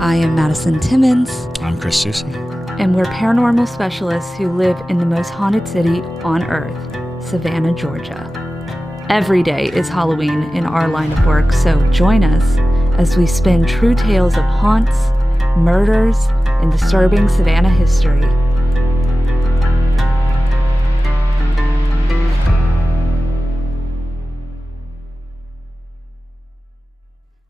I am Madison Timmons. I'm Chris Susi. And we're paranormal specialists who live in the most haunted city on earth, Savannah, Georgia. Every day is Halloween in our line of work, so join us as we spin true tales of haunts, murders, and disturbing Savannah history.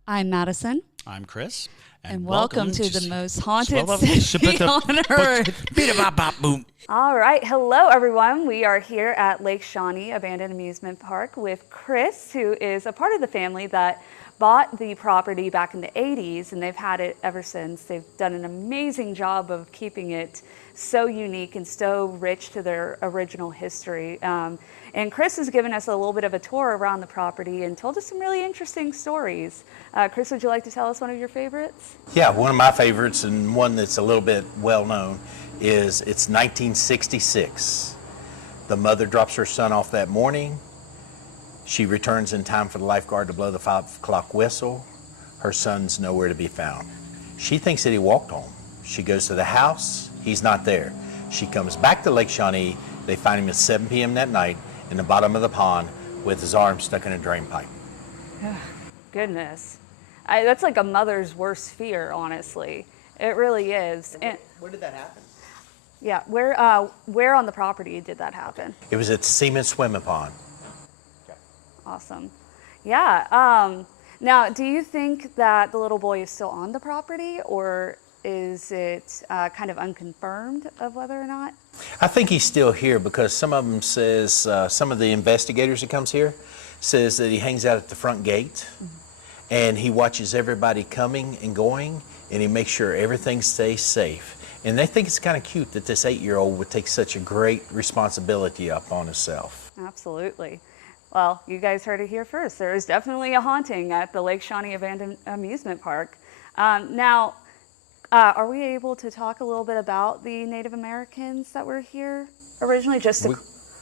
I'm Madison. I'm Chris. And welcome to the most haunted city on earth. All right. Hello, everyone. We are here at Lake Shawnee Abandoned Amusement Park with Chris, who is a part of the family that bought the property back in the 80s, and they've had it ever since. They've done an amazing job of keeping it so unique and so rich to their original history. And Chris has given us a little bit of a tour around the property and told us some really interesting stories. Chris, would you like to tell us one of your favorites? Yeah, one of my favorites, and one that's a little bit well known, is it's 1966. The mother drops her son off that morning. She returns in time for the lifeguard to blow the 5 o'clock whistle. Her son's nowhere to be found. She thinks that he walked home. She goes to the house. He's not there. She comes back to Lake Shawnee. They find him at 7 p.m. that night in the bottom of the pond with his arm stuck in a drain pipe. Goodness. That's like a mother's worst fear, honestly. It really is. Where did that happen? Yeah, where on the property did that happen? It was at Seaman Swimming Pond. Awesome. Yeah. Now, do you think that the little boy is still on the property, or is it kind of unconfirmed of whether or not? I think he's still here because some of them says, some of the investigators that comes here says that he hangs out at the front gate and he watches everybody coming and going and he makes sure everything stays safe. And they think it's kind of cute that this 8-year-old would take such a great responsibility up on himself. Absolutely. Well, you guys heard it here first. There is definitely a haunting at the Lake Shawnee Abandoned Amusement Park. Now, are we able to talk a little bit about the Native Americans that were here originally?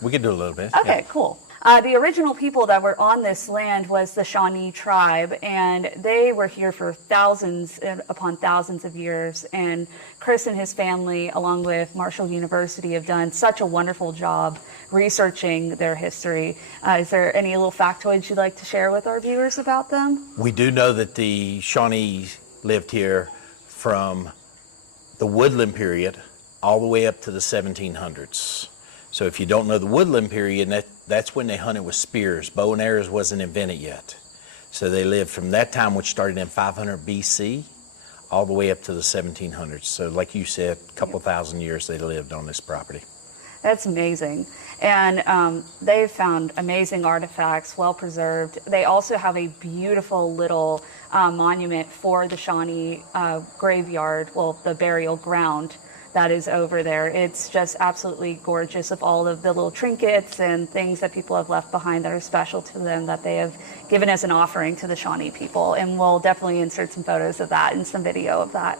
We could do a little bit. Okay, yeah. Cool. The original people that were on this land was the Shawnee tribe, and they were here for thousands upon thousands of years. And Chris and his family, along with Marshall University, have done such a wonderful job researching their history. Is there any little factoids you'd like to share with our viewers about them? We do know that the Shawnee lived here from the woodland period all the way up to the 1700s. So if you don't know the woodland period, that's when they hunted with spears. Bow and arrows wasn't invented yet. So they lived from that time, which started in 500 BC, all the way up to the 1700s. So like you said, a couple thousand years they lived on this property. That's amazing. And they've found amazing artifacts, well preserved. They also have a beautiful little monument for the Shawnee graveyard, well, the burial ground that is over there. It's just absolutely gorgeous of all of the little trinkets and things that people have left behind that are special to them that they have given as an offering to the Shawnee people. And we'll definitely insert some photos of that and some video of that.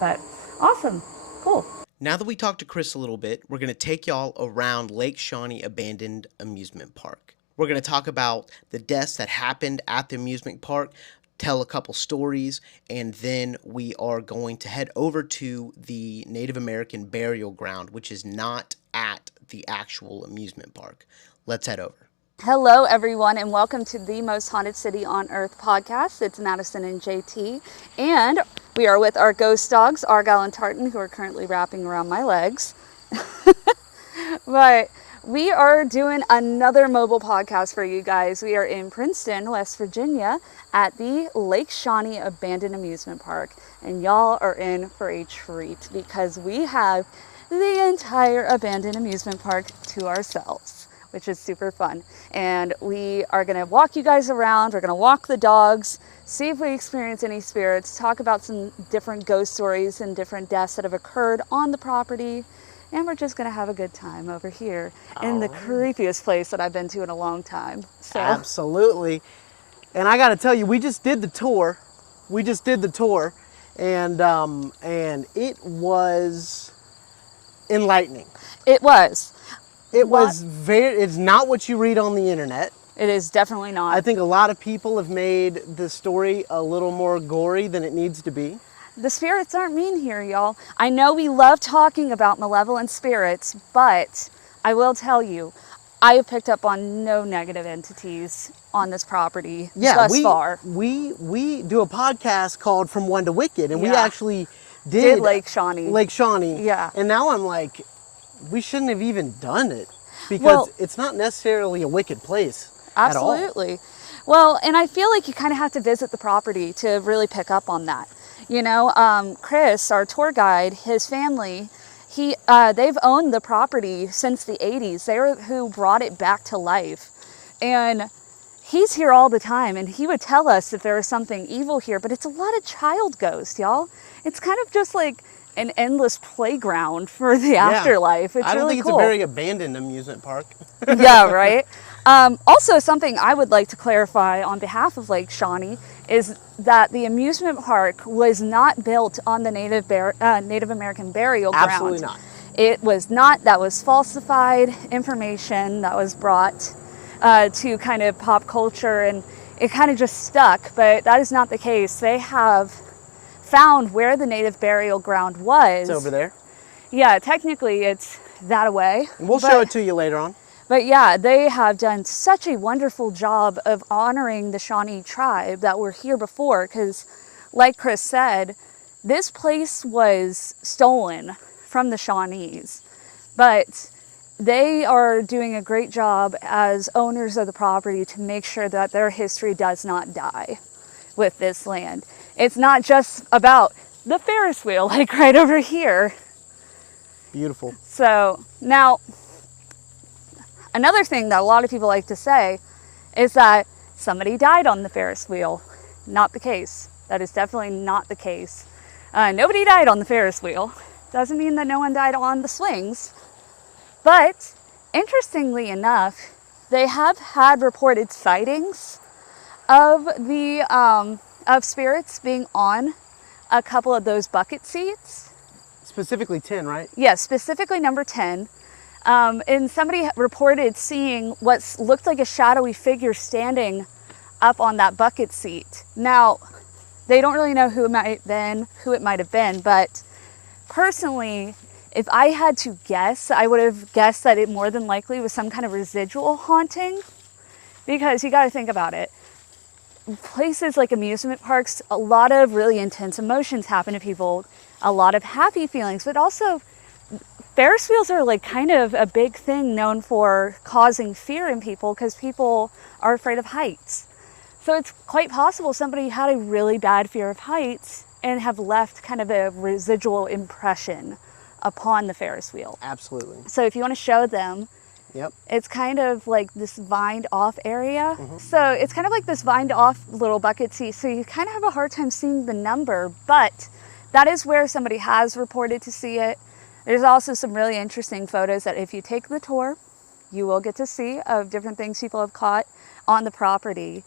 But awesome, cool. Now that we talked to Chris a little bit, we're going to take y'all around Lake Shawnee Abandoned Amusement Park. We're going to talk about the deaths that happened at the amusement park, tell a couple stories, and then we are going to head over to the Native American burial ground, which is not at the actual amusement park. Let's head over. Hello, everyone, and welcome to the Most Haunted City on Earth podcast. It's Madison and JT, and we are with our ghost dogs, Argyle and Tartan, who are currently wrapping around my legs. But we are doing another mobile podcast for you guys. We are in Princeton, West Virginia, at the Lake Shawnee Abandoned Amusement Park, and y'all are in for a treat because we have the entire abandoned amusement park to ourselves, which is super fun. And we are going to walk you guys around. We're going to walk the dogs, see if we experience any spirits, talk about some different ghost stories and different deaths that have occurred on the property. And we're just going to have a good time over here in the creepiest place that I've been to in a long time. So. Absolutely. And I got to tell you, we just did the tour. And it was enlightening. It was. It's not what you read on the internet. It is definitely not. I think a lot of people have made the story a little more gory than it needs to be. the spirits aren't mean here, y'all. I know we love talking about malevolent spirits, but I will tell you, I have picked up on no negative entities on this property thus far. We do a podcast called From One to Wicked, and we Yeah. actually Did Lake Shawnee. Lake Shawnee. Yeah. And now I'm like, we shouldn't have even done it because Well, it's not necessarily a wicked place at all. Absolutely. Well, and I feel like you kind of have to visit the property to really pick up on that. You know, Chris, our tour guide, his family, they've owned the property since the 80s. They were who brought it back to life. And he's here all the time, and he would tell us if there was something evil here, but it's a lot of child ghosts, y'all. It's kind of just like an endless playground for the afterlife. It's I don't really think cool. it's a very abandoned amusement park. Yeah, right. Also, something I would like to clarify on behalf of Lake Shawnee is that the amusement park was not built on the Native American burial ground. Absolutely not. It was not. That was falsified information that was brought to kind of pop culture, and it kind of just stuck, but that is not the case. They have found where the native burial ground was. It's over there. Yeah, technically it's that away. And we'll show it to you later on. But yeah, they have done such a wonderful job of honoring the Shawnee tribe that were here before, because like Chris said, this place was stolen from the Shawnees, but they are doing a great job as owners of the property to make sure that their history does not die with this land. It's not just about the Ferris wheel, like right over here. Beautiful. So now, another thing that a lot of people like to say is that somebody died on the Ferris wheel. Not the case. That is definitely not the case. Nobody died on the Ferris wheel. Doesn't mean that no one died on the swings. But interestingly enough, they have had reported sightings of the of spirits being on a couple of those bucket seats. Specifically 10, right? Yes, specifically number 10. And somebody reported seeing what looked like a shadowy figure standing up on that bucket seat. Now, they don't really know who it might have been, but personally, if I had to guess, I would have guessed that it more than likely was some kind of residual haunting, because you got to think about it. Places like amusement parks, a lot of really intense emotions happen to people, a lot of happy feelings, but also Ferris wheels are like kind of a big thing known for causing fear in people because people are afraid of heights. So it's quite possible somebody had a really bad fear of heights and have left kind of a residual impression upon the Ferris wheel. Absolutely. So if you want to show them, Yep. it's kind of like this vined off area. So it's kind of like this vined off little bucket seat. So you kind of have a hard time seeing the number, but that is where somebody has reported to see it. There's also some really interesting photos that if you take the tour, you will get to see of different things people have caught on the property,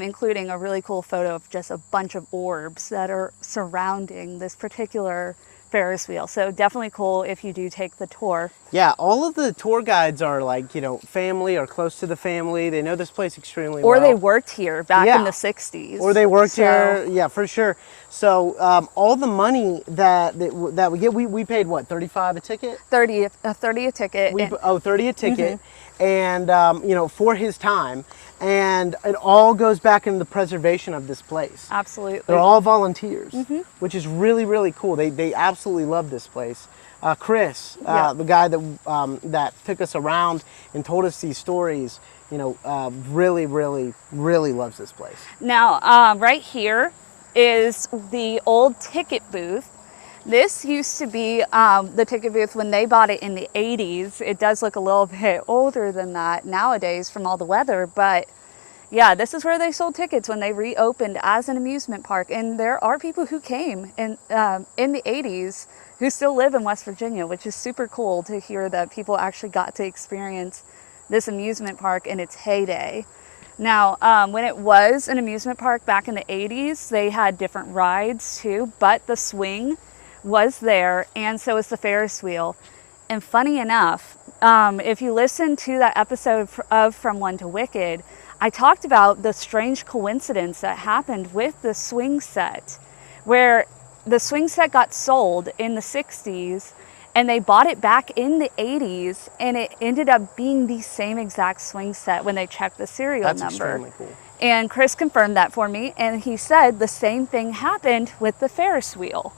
including a really cool photo of just a bunch of orbs that are surrounding this particular Ferris wheel. So definitely cool if you do take the tour. Yeah, all of the tour guides are like, family or close to the family. They know this place extremely Or well. they worked here back Yeah. in the 60s. Or they worked here, yeah, for sure. So all the money that we get, we paid what, $35 a ticket? 30 a ticket. 30 a ticket, and for his time, and it all goes back into the preservation of this place. Absolutely. They're all volunteers, which is really, really cool. They absolutely love this place. Chris, the guy that took us around and told us these stories, really, really, really loves this place. Now, right here is the old ticket booth. This used to be the ticket booth when they bought it in the 80s. It does look a little bit older than that nowadays from all the weather, but yeah, this is where they sold tickets when they reopened as an amusement park. And there are people who came in the 80s who still live in West Virginia, which is super cool to hear that people actually got to experience this amusement park in its heyday. Now, when it was an amusement park back in the 80s, they had different rides too, but the swing was there, and so was the Ferris wheel. And funny enough, if you listen to that episode of From One to Wicked, I talked about the strange coincidence that happened with the swing set, where the swing set got sold in the 60s, and they bought it back in the 80s, and it ended up being the same exact swing set when they checked the serial That's number. extremely cool. And Chris confirmed that for me, and he said the same thing happened with the Ferris wheel,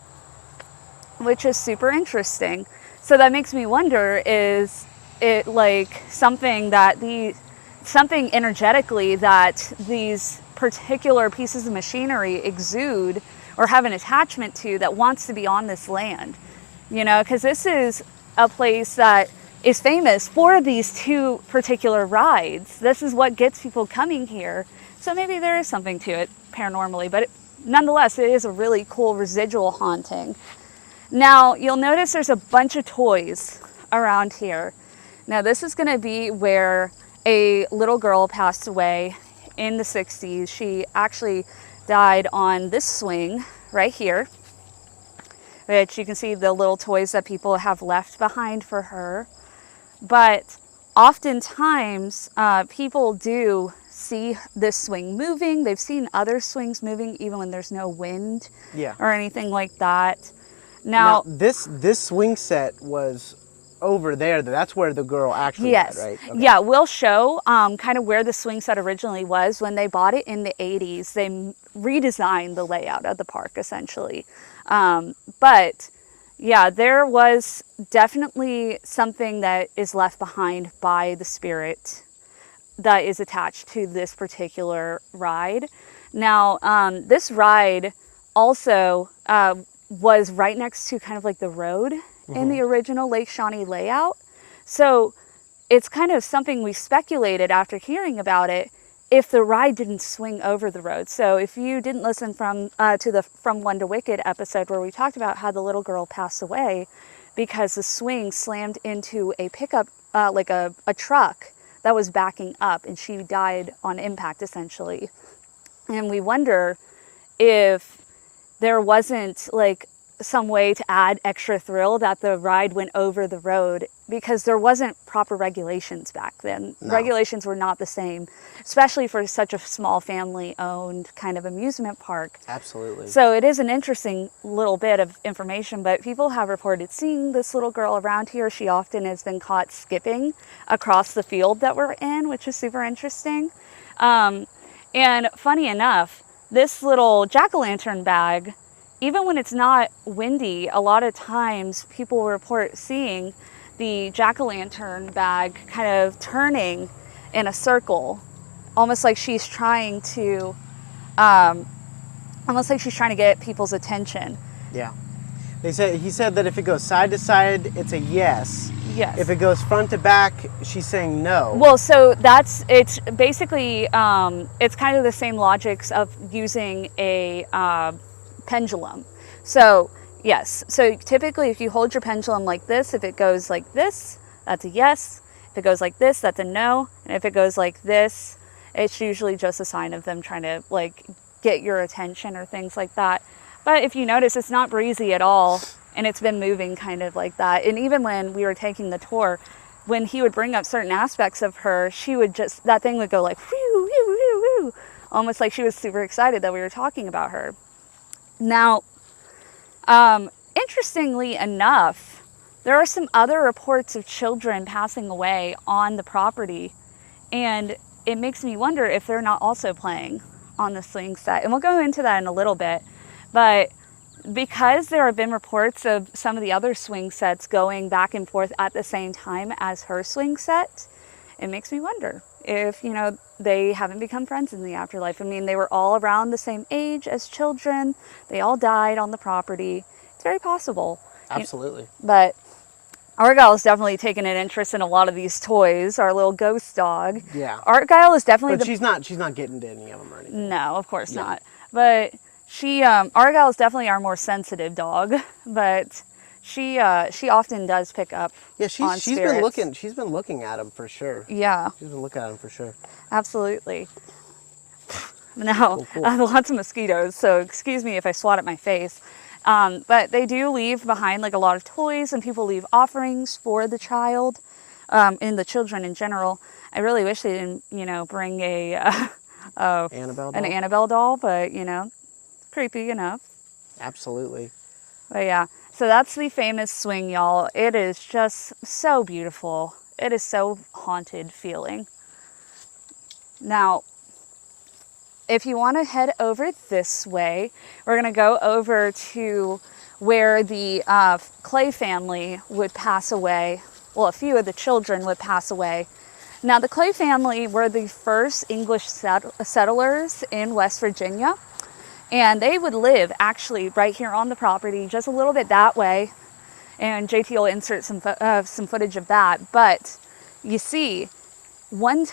which is super interesting. So that makes me wonder, is it like something energetically that these particular pieces of machinery exude or have an attachment to that wants to be on this land? You know, because this is a place that is famous for these two particular rides. This is what gets people coming here. So maybe there is something to it paranormally, but nonetheless, it is a really cool residual haunting. Now, you'll notice there's a bunch of toys around here. Now, this is going to be where a little girl passed away in the 60s. She actually died on this swing right here, which you can see the little toys that people have left behind for her. But oftentimes, people do see this swing moving. They've seen other swings moving even when there's no wind or anything like that. Now this swing set was over there. That's where the girl actually died, right? Okay. Yeah, we'll show kind of where the swing set originally was. When they bought it in the 80s, they redesigned the layout of the park, essentially. But yeah, there was definitely something that is left behind by the spirit that is attached to this particular ride. Now, this ride also was right next to kind of like the road in the original Lake Shawnee layout. So it's kind of something we speculated after hearing about it, if the ride didn't swing over the road. So if you didn't listen to the From One to Wicked episode where we talked about how the little girl passed away because the swing slammed into a pickup, like a truck that was backing up, and she died on impact essentially. And we wonder if there wasn't like some way to add extra thrill that the ride went over the road, because there wasn't proper regulations back then. No. Regulations were not the same, especially for such a small family-owned kind of amusement park. Absolutely. So it is an interesting little bit of information, but people have reported seeing this little girl around here. She often has been caught skipping across the field that we're in, which is super interesting. And funny enough, this little jack-o'-lantern bag, even when it's not windy, a lot of times people report seeing the jack-o'-lantern bag kind of turning in a circle, almost like she's trying to get people's attention. Yeah. He said that if it goes side to side, it's a yes. Yes. If it goes front to back, she's saying no. Well, so it's basically, it's kind of the same logics of using a pendulum. So yes, so typically if you hold your pendulum like this, if it goes like this, that's a yes. If it goes like this, that's a no. And if it goes like this, it's usually just a sign of them trying to like get your attention or things like that. But if you notice, it's not breezy at all, and it's been moving kind of like that. And even when we were taking the tour, when he would bring up certain aspects of her, that thing would go like whoo, whoo, whoo, whoo, almost like she was super excited that we were talking about her. Now, interestingly enough, there are some other reports of children passing away on the property, and it makes me wonder if they're not also playing on the swing set. And we'll go into that in a little bit, but because there have been reports of some of the other swing sets going back and forth at the same time as her swing set, it makes me wonder if, they haven't become friends in the afterlife. I mean, they were all around the same age as children. They all died on the property. It's very possible. Absolutely. But Argyle is definitely taking an interest in a lot of these toys. Our little ghost dog. Yeah. Argyle is definitely But she's not getting to any of them or anything. No, of course not. But Argyle is definitely our more sensitive dog. But she often does pick up. Yeah, she's been looking at them for sure. Yeah. She's been looking at them for sure. Absolutely. Now, Cool. lots of mosquitoes, so excuse me if I swat at my face. But they do leave behind like a lot of toys, and people leave offerings for the child, and the children in general. I really wish they didn't, bring an Annabelle doll? Annabelle doll, but creepy enough. Absolutely. But yeah, so that's the famous swing, y'all. It is just so beautiful. It is so haunted feeling. Now, if you want to head over this way, we're going to go over to where the Clay family would pass away. Well, a few of the children would pass away. Now, the Clay family were the first English settlers in West Virginia. And they would live actually right here on the property, just a little bit that way. And JT will insert some footage of that. But you see, one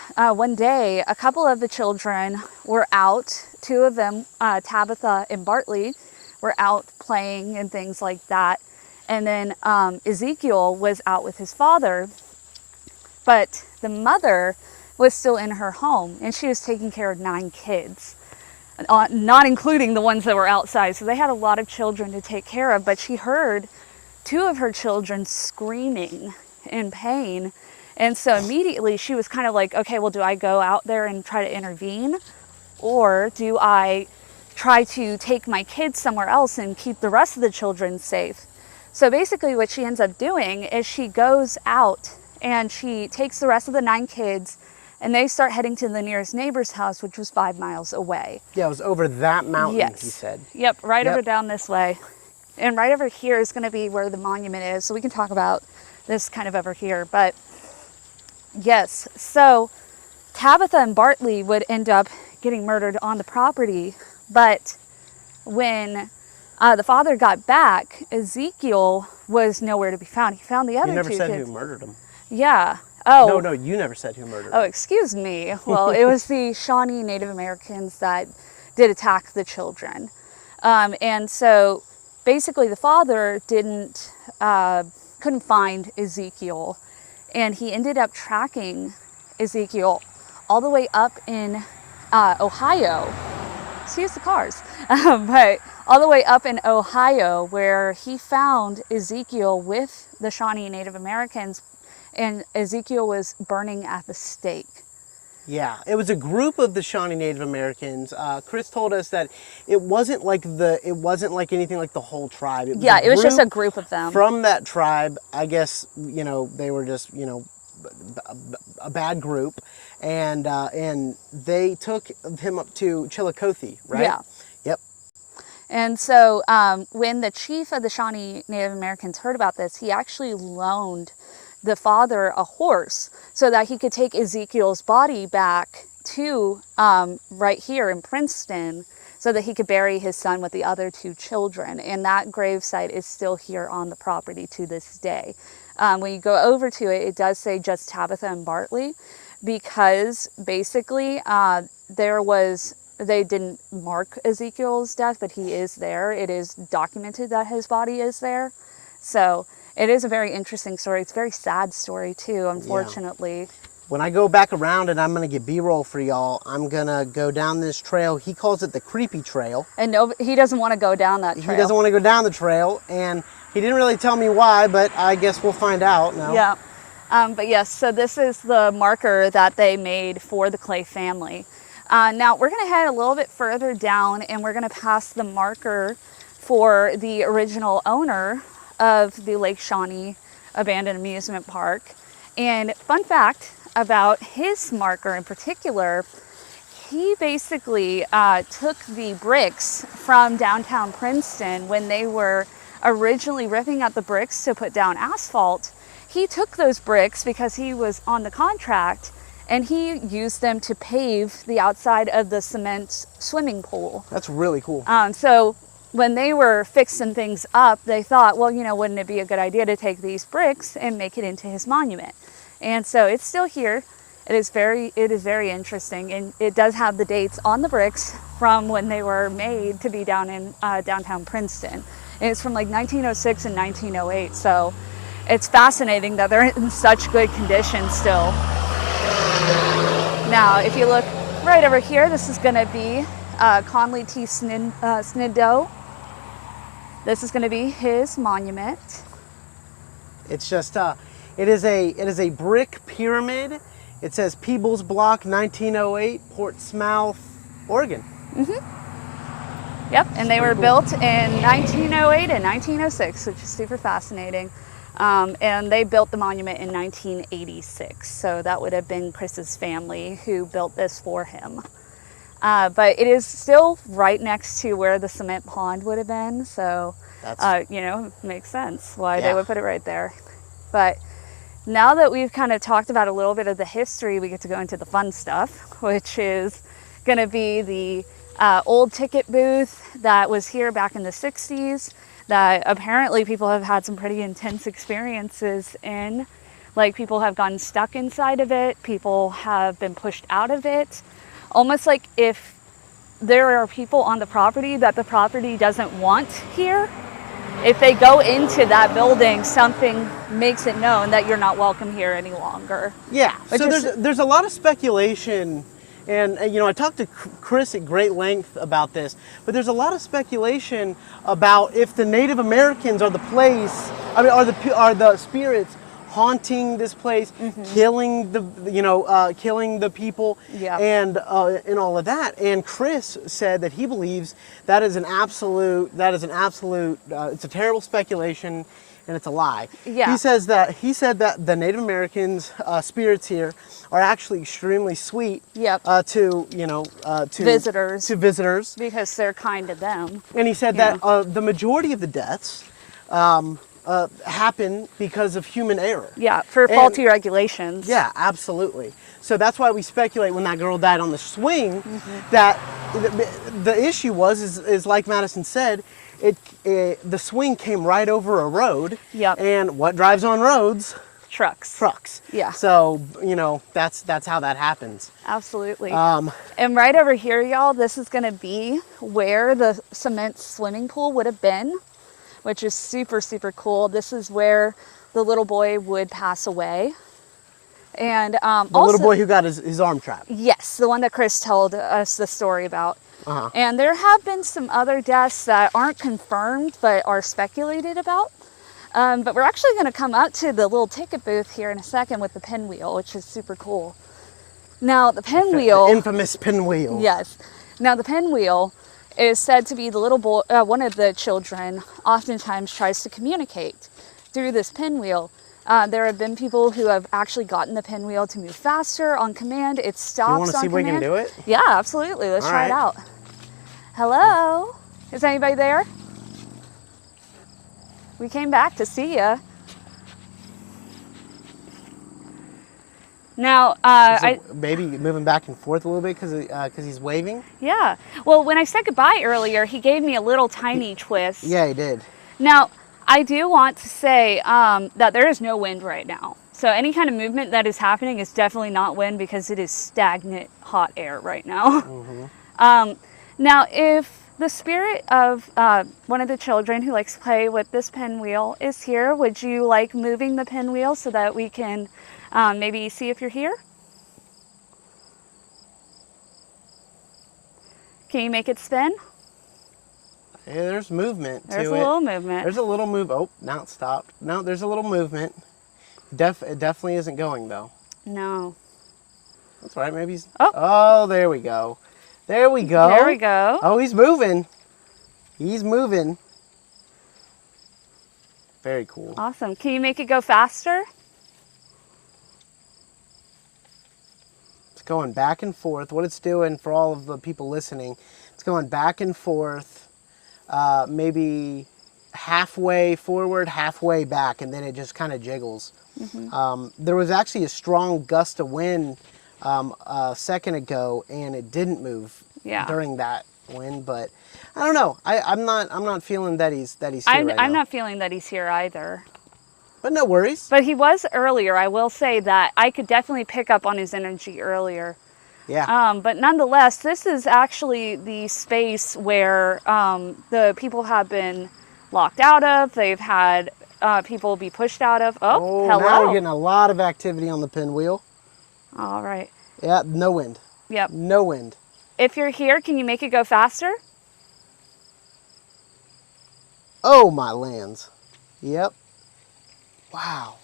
day, a couple of the children were out. Two of them, Tabitha and Bartley, were out playing and things like that. And then Ezekiel was out with his father. But the mother was still in her home, and she was taking care of 9 kids. Not including the ones that were outside. So they had a lot of children to take care of, but she heard 2 of her children screaming in pain. And so immediately she was kind of like, okay, well, do I go out there and try to intervene? Or do I try to take my kids somewhere else and keep the rest of the children safe? So basically what she ends up doing is she goes out and she takes the rest of the 9 kids, and they start heading to the nearest neighbor's house, which was 5 miles away. Yeah, it was over that mountain, yes. He said. Yep, right over down this way. And right over here is going to be where the monument is. So we can talk about this kind of over here. But yes, so Tabitha and Bartley would end up getting murdered on the property. But when the father got back, Ezekiel was nowhere to be found. He found the other 2 You never said kids. who murdered him. Yeah. Oh. No, you never said who murdered him. Oh, excuse me. Well, it was the Shawnee Native Americans that did attack the children. And so basically the father couldn't find Ezekiel, and he ended up tracking Ezekiel all the way up in Ohio. Excuse the cars. But all the way up in Ohio, where he found Ezekiel with the Shawnee Native Americans, and Ezekiel was burning at the stake. Yeah, it was a group of the Shawnee Native Americans. Chris told us that it wasn't like anything like the whole tribe. It was just a group of them from that tribe. I guess they were just a bad group, and they took him up to Chillicothe, right? Yeah. Yep. And so when the chief of the Shawnee Native Americans heard about this, he actually loaned the father a horse so that he could take Ezekiel's body back to right here in Princeton, so that he could bury his son with the other 2 children. And that gravesite is still here on the property to this day. When you go over to it, it does say just Tabitha and Bartley, because basically they didn't mark Ezekiel's death, but he is there. It is documented that his body is there. So it is a very interesting story. It's a very sad story too, unfortunately. Yeah. When I go back around and I'm going to get B-roll for y'all, I'm going to go down this trail. He calls it the Creepy Trail. And no, he doesn't want to go down that trail. He doesn't want to go down the trail, and he didn't really tell me why, but I guess we'll find out now. Yeah. But yes, so this is the marker that they made for the Clay family. Now we're going to head a little bit further down, and we're going to pass the marker for the original owner of the Lake Shawnee Abandoned Amusement Park. And fun fact about his marker in particular, he basically took the bricks from downtown Princeton when they were originally ripping out the bricks to put down asphalt. He took those bricks because he was on the contract, and he used them to pave the outside of the cement swimming pool. That's really cool. So when they were fixing things up, they thought, well, wouldn't it be a good idea to take these bricks and make it into his monument? And so it's still here. It is very interesting, and it does have the dates on the bricks from when they were made to be down in downtown Princeton. And it's from like 1906 and 1908. So it's fascinating that they're in such good condition still. Now, if you look right over here, this is going to be Conley T. Sniddow. This is going to be his monument. It's just it is a brick pyramid. It says Peebles Block, 1908, Portsmouth, Oregon. Yep, and they were built in 1908 and 1906, which is super fascinating. And they built the monument in 1986, so that would have been Chris's family who built this for him. But it is still right next to where the cement pond would have been, so you know, makes sense why they would put it right there. But now that we've kind of talked about a little bit of the history, we get to go into the fun stuff, which is going to be the old ticket booth that was here back in the 60s that apparently people have had some pretty intense experiences in. Like, people have gotten stuck inside of it, people have been pushed out of it. Almost like if there are people on the property that the property doesn't want here, if they go into that building, something makes it known that you're not welcome here any longer. Yeah, so there's a lot of speculation, and you know, I talked to Chris at great length about this, but there's a lot of speculation about if the Native Americans are the place, I mean, are the spirits haunting this place, killing the people, and all of that. And Chris said that he believes that is an absolute. It's a terrible speculation, and it's a lie. Yeah. He said that the Native Americans spirits here are actually extremely sweet. To visitors. Because they're kind to them. And he said that the majority of the deaths happen because of human error. Yeah, for faulty regulations. Yeah, absolutely. So that's why we speculate when that girl died on the swing, that the issue is like Madison said, the swing came right over a road. Yep. And what drives on roads? Trucks. Yeah. So, you know, that's how that happens. Absolutely. And right over here, y'all, this is going to be where the cement swimming pool would have been, which is super, super cool. This is where the little boy would pass away. And the little boy who got his arm trapped. Yes, the one that Chris told us the story about. And there have been some other deaths that aren't confirmed but are speculated about. But we're actually going to come up to the little ticket booth here in a second with the pinwheel, which is super cool. Now, the pinwheel... The infamous pinwheel. Yes. Now, the pinwheel is said to be the little boy, one of the children oftentimes tries to communicate through this pinwheel. There have been people who have actually gotten the pinwheel to move faster on command. It stops on command. You want to see if we can do it? Yeah, absolutely. Let's try it out. Hello? Is anybody there? We came back to see you. Now, maybe moving back and forth a little bit because he's waving. Yeah. Well, when I said goodbye earlier, he gave me a little tiny twist. Yeah, he did. Now, I do want to say that there is no wind right now. So any kind of movement that is happening is definitely not wind because it is stagnant hot air right now. Now, if the spirit of one of the children who likes to play with this pinwheel is here, would you like moving the pinwheel so that we can maybe see if you're here? Can you make it spin? Yeah, there's movement to it. There's a little movement. There's a little move. Oh, now it stopped. No, there's a little movement. It definitely isn't going though. No. That's all right. Maybe he's. Oh. Oh, there we go. There we go. There we go. Oh, he's moving. He's moving. Very cool. Awesome. Can you make it go faster? It's going back and forth. What it's doing for all of the people listening, it's going back and forth, maybe halfway forward, halfway back, and then it just kind of jiggles. There was actually a strong gust of wind a second ago, and it didn't move during that wind. But I don't know. I'm not feeling that he's here right now. I'm not feeling that he's here either. But no worries. But he was earlier. I will say that I could definitely pick up on his energy earlier. Yeah. But nonetheless, this is actually the space where the people have been locked out of. They've had people be pushed out of. Oh, hello. Now we're getting a lot of activity on the pinwheel. All right. Yeah, no wind. Yep. No wind. If you're here, can you make it go faster? Oh, my lands. Yep. Wow.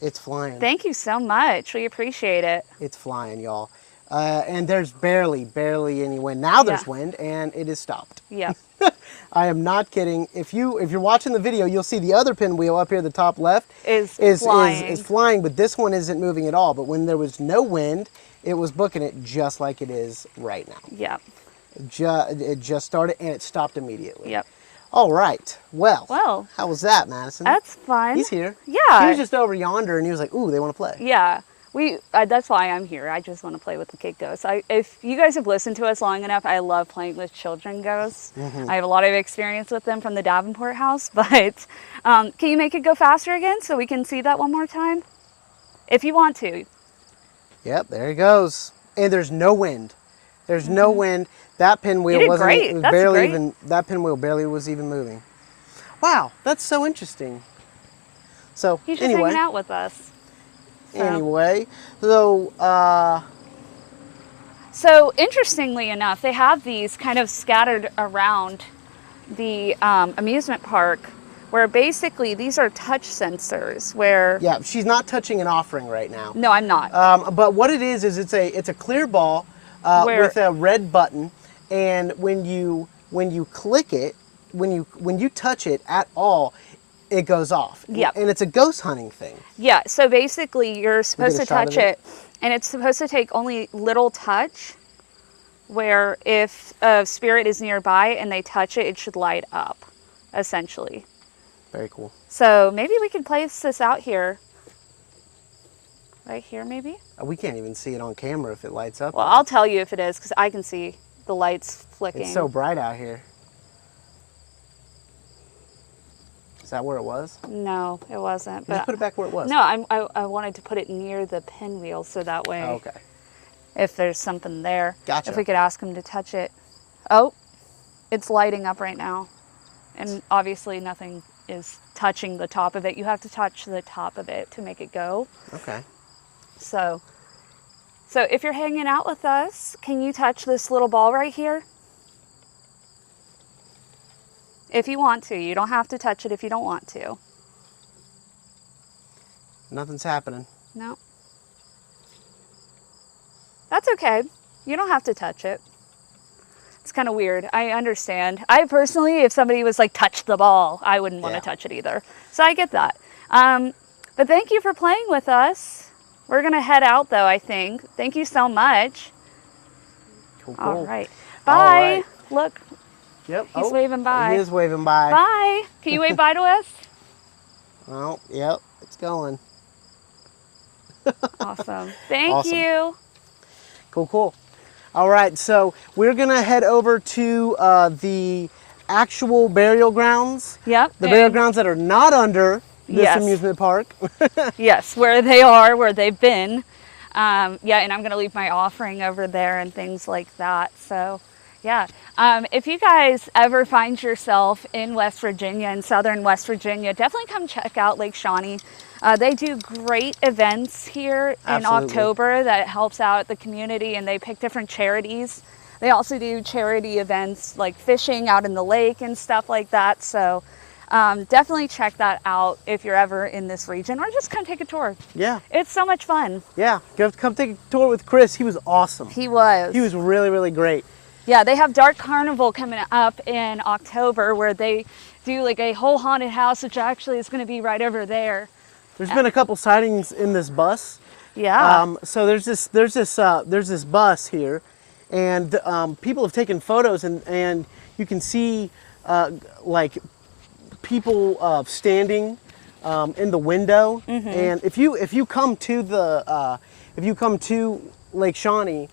It's flying. Thank you so much. We appreciate it. It's flying, y'all. and there's barely any wind. Now there's Yeah. wind, and it is stopped. Yeah. I am not kidding. If you're watching the video, you'll see the other pinwheel up here, the top left, Is is flying. flying, but this one isn't moving at all. But when there was no wind, it was booking it just like it is right now. Yep. It just started, and it stopped immediately. Yep. All right. Well, Well, how was that, Madison? that's fun. He's here. Yeah. He was just over yonder, and he was like, "Ooh, they want to play." Yeah. That's why I'm here. I just want to play with the kid ghosts. If you guys have listened to us long enough, I love playing with children ghosts. I have a lot of experience with them from the Davenport house, but can you make it go faster again so we can see that one more time? If you want to. Yep, there he goes. And there's no wind. There's no wind. That pinwheel You did wasn't great. it was That's barely great. even that pinwheel barely was even moving. Wow, that's so interesting. So He's just anyway, hanging out with us. So interestingly enough, they have these kind of scattered around the amusement park where basically these are touch sensors where... yeah, she's not touching an offering right now. No, I'm not. But what it is it's a clear ball with a red button, and when you click it, when you touch it at all, it goes off. Yep. And it's a ghost hunting thing. Yeah, so basically you're supposed a to shot of touch it, and it's supposed to take only little touch, where if a spirit is nearby and they touch it, it should light up, essentially. Very cool. So maybe we can place this out here. Right here, maybe? We can't even see it on camera if it lights up. Well, I'll tell you if it is, because I can see the lights flicking. It's so bright out here. Is that where it was? No, it wasn't. Just But put it back where it was. no, I wanted to put it near the pinwheel so that way, Oh, okay. if there's something there, Gotcha. if we could ask him to touch it. Oh, it's lighting up right now, and obviously nothing is touching the top of it. You have to touch the top of it to make it go. Okay. So if you're hanging out with us, can you touch this little ball right here? If you want to. You don't have to touch it if you don't want to. Nothing's happening. No. That's okay. You don't have to touch it. It's kind of weird. I understand. I personally, if somebody was like, touch the ball, I wouldn't want to touch it either. So I get that. But thank you for playing with us. We're going to head out though, I think. Thank you so much. Cool. All right. Bye. All right. Look, Yep. he's waving bye. He is waving bye. Bye. Can you wave bye to us? Oh, yep. It's going. Awesome. Thank Awesome. you. Cool. All right, so we're gonna head over to the actual burial grounds. Yep. The burial and- grounds that are not under this Yes. amusement park. Yes, where they are, where they've been. Yeah, and I'm going to leave my offering over there and things like that. So, yeah. If you guys ever find yourself in West Virginia, in southern West Virginia, definitely come check out Lake Shawnee. They do great events here in Absolutely. October that helps out the community, and they pick different charities. They also do charity events like fishing out in the lake and stuff like that. So definitely check that out if you're ever in this region, or just come take a tour. Yeah, It's so much fun. yeah. Come take a tour with Chris. He was awesome. He was. He was really, really great. Yeah, they have Dark Carnival coming up in October where they do like a whole haunted house, which actually is going to be right over there. There's been a couple sightings in this bus. Yeah. So there's this bus here, and people have taken photos, and you can see like people standing in the window. And if you come to Lake Shawnee,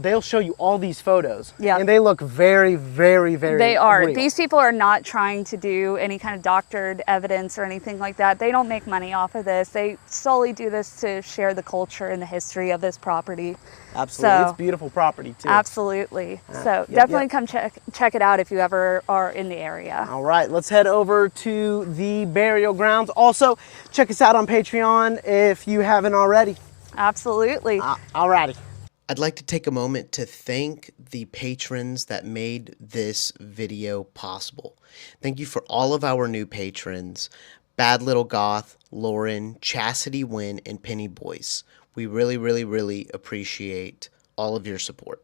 they'll show you all these photos. Yeah. And they look very, very, very They are. real. These people are not trying to do any kind of doctored evidence or anything like that. They don't make money off of this. They solely do this to share the culture and the history of this property. Absolutely. So- It's beautiful property too. Absolutely. So yep, definitely yep. come check it out if you ever are in the area. All right, let's head over to the burial grounds. Also, check us out on Patreon if you haven't already. Absolutely. All righty. I'd like to take a moment to thank the patrons that made this video possible. Thank you for all of our new patrons, Bad Little Goth, Lauren, Chastity Wynn, and Penny Boyce. We really, really, really appreciate all of your support.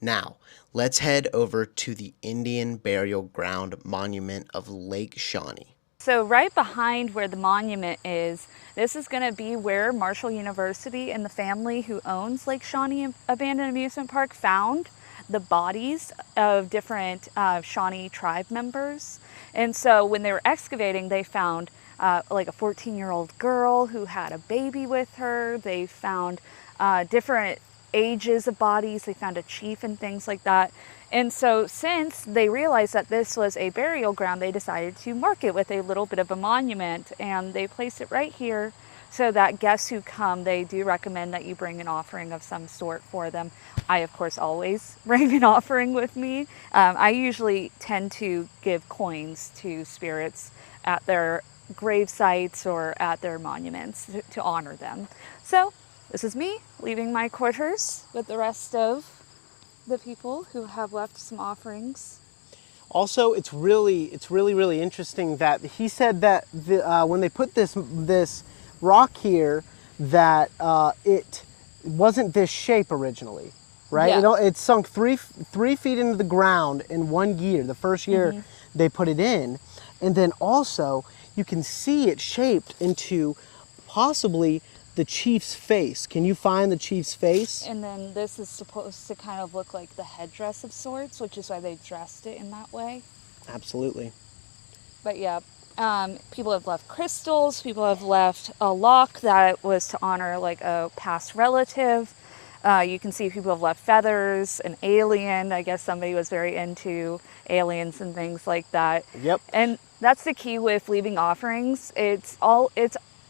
Now, let's head over to the Indian Burial Ground Monument of Lake Shawnee. So right behind where the monument is, this is going to be where Marshall University and the family who owns Lake Shawnee Abandoned Amusement Park found the bodies of different Shawnee tribe members. And so when they were excavating, they found like a 14-year-old girl who had a baby with her. They found different ages of bodies. They found a chief and things like that. And so since they realized that this was a burial ground, they decided to mark it with a little bit of a monument, and they placed it right here so that guests who come, they do recommend that you bring an offering of some sort for them. I, of course, always bring an offering with me. I usually tend to give coins to spirits at their grave sites or at their monuments to honor them. So this is me leaving my quarters with the rest of the people who have left some offerings. Also, it's really interesting that he said that when they put this rock here, that it wasn't this shape originally, right? Yeah. It sunk three feet into the ground in 1 year, the first year they put it in, and then also you can see it shaped into possibly the chief's face. Can you find the chief's face? And then this is supposed to kind of look like the headdress of sorts, which is why they dressed it in that way. Absolutely. But yeah, people have left crystals, people have left a lock that was to honor like a past relative. You can see people have left feathers, an alien. I guess somebody was very into aliens and things like that. Yep. And that's the key with leaving offerings. It's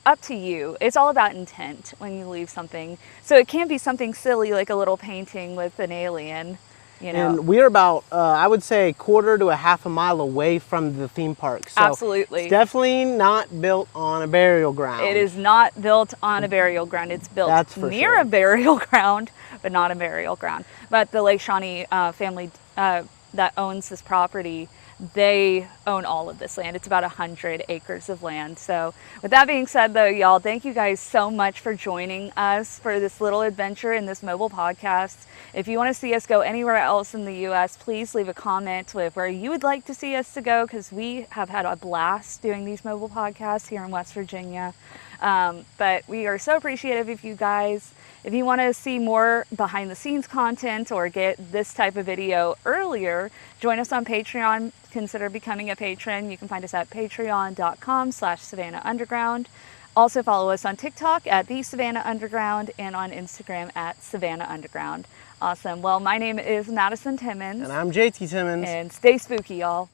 up to you. It's all about intent when you leave something. So it can be something silly like a little painting with an alien, you know. And we're about, I would say, a quarter to a half a mile away from the theme park. So Absolutely. It's definitely not built on a burial ground. It is not built on a burial ground. It's built near a burial ground, but not a burial ground. But the Lake Shawnee family that owns this property, they own all of this land. It's about 100 acres of land. So with that being said though, y'all, thank you guys so much for joining us for this little adventure in this mobile podcast. If you want to see us go anywhere else in the US, please leave a comment with where you would like to see us to go, because we have had a blast doing these mobile podcasts here in West Virginia. But we are so appreciative of you guys. If you want to see more behind the scenes content or get this type of video earlier, join us on Patreon. Consider becoming a patron. You can find us at patreon.com/Savannah Underground. Also follow us on TikTok at The Savannah Underground and on Instagram at Savannah Underground. Awesome. Well, my name is Madison Timmons. And I'm JT Timmons. And stay spooky, y'all.